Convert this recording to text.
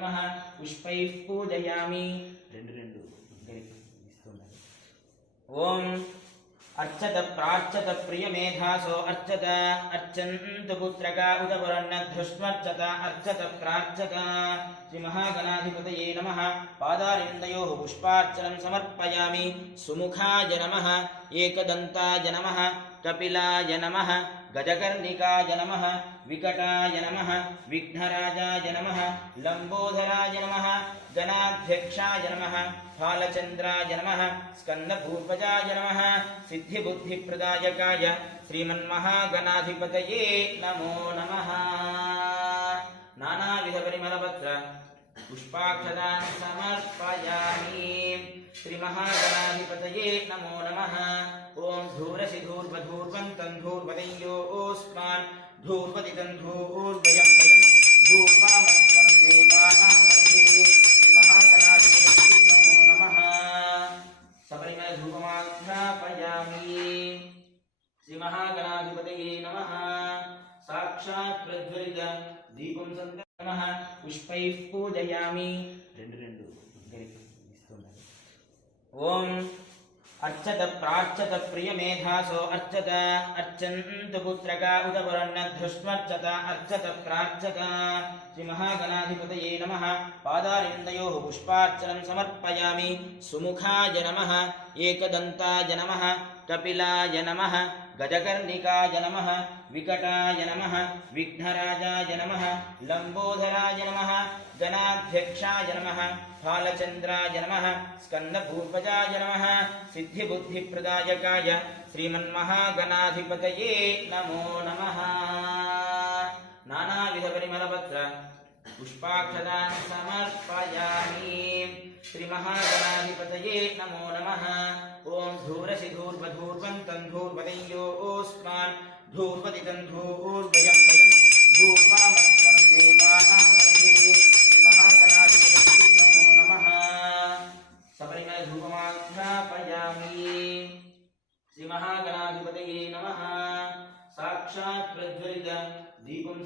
नमः पुष्पैः पूजयामि ओम अर्चत प्रार्चत प्रियमेधासो अर्चत अर्चन्तु पुत्रका उदवरन्नधृष्मर्चत अर्चत प्रार्चत श्रीमहागणाधिपतये नमः पादारविन्दयोः पुष्पार्चनं समर्पयामि सुमुखाय नमः एकदन्ताय नमः कपिलाय नमः गजकर्णिकाय नमः विकटाय नमः विघ्नराजाय नमः लंबोदराय नमः गणाध्यक्षाय नमः फालचंद्राय नमः स्कंदपूर्वजाय नमः सिद्धिबुद्धिप्रदायकाय श्रीमन्महागणाधिपतये नमो नमः। नानाविधपरिमलपत्र पुष्पाक्षतानि समर्पयामि श्रीमहागणाधिपतये नमो नमः। ओम धूरसि धूर्वधूर्वन्तं धूर्वदयोस्मान् धूर्वदितं धूर्वयं वयं धूर्वामस्तं देवानामहि श्रीमहागणाधिपतये नमो नमः। सपरिमल धूपमाघ्रापयामि श्रीमहागणाधिपतये नमः। साक्षात् प्रज्वलित दीपं नमः पुष्पैः पूजयामि ओम अर्चत प्रार्चत प्रियमेधासो अर्चत अर्चन्तु पुत्रका उदवरन्नधृष्मर्चत अर्चत प्रार्चत श्रीमहागणाधिपतये नमः पादारविन्दयोः पुष्पार्चनं समर्पयामि सुमुखाय नमः एकदन्ताय नमः कपिलाय नमः गजकर्णिकाय नमः विकटाय नमः विघ्नराजाय नमः लंबोदराय नमः गणाध्यक्षाय नमः फालचंद्राय नमः स्कंदपूर्वजाय नमः सिद्धिबुद्धिप्रदायकाय श्रीमन्महागणाधिपतये नमो नमः। नानाविधपरिमलपत्र पुष्पाक्षतानि समर्पयामि श्रीमहागणाधिपतये नमो नमः। ओम धूरसि धूर्वधूर्वन्तं धूर्वदयोस्मान् धूर्वदितं धूर्वयं वयं धूर्वामस्तं देवानामहि श्रीमहागणाधिपतये नमो नमः। सपरिमल धूपमाघ्रापयामि श्रीमहागणाधिपतये नमः। साक्षात् प्रज्वलित दीपं